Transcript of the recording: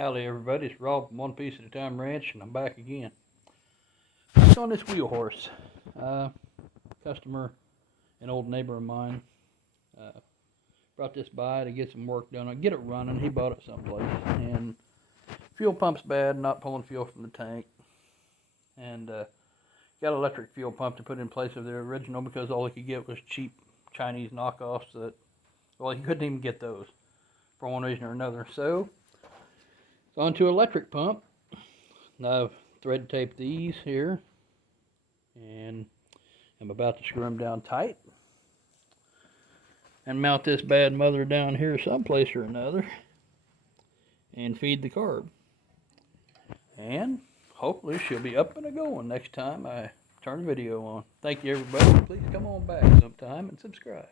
Howdy everybody, it's Rob from One Piece at a Time Ranch, and I'm back again. What's on this wheel horse? Customer, an old neighbor of mine, brought this by to get some work done. I get it running. He bought it someplace, and fuel pump's bad, not pulling fuel from the tank, and got an electric fuel pump to put in place of the original because all he could get was cheap Chinese knockoffs that, well, he couldn't even get those for one reason or another. So it's on to electric pump. Now I've thread taped these here, and I'm about to screw them down tight and mount this bad mother down here someplace or another and feed the carb. And hopefully she'll be up and a-going next time I turn the video on. Thank you everybody. Please come on back sometime and subscribe.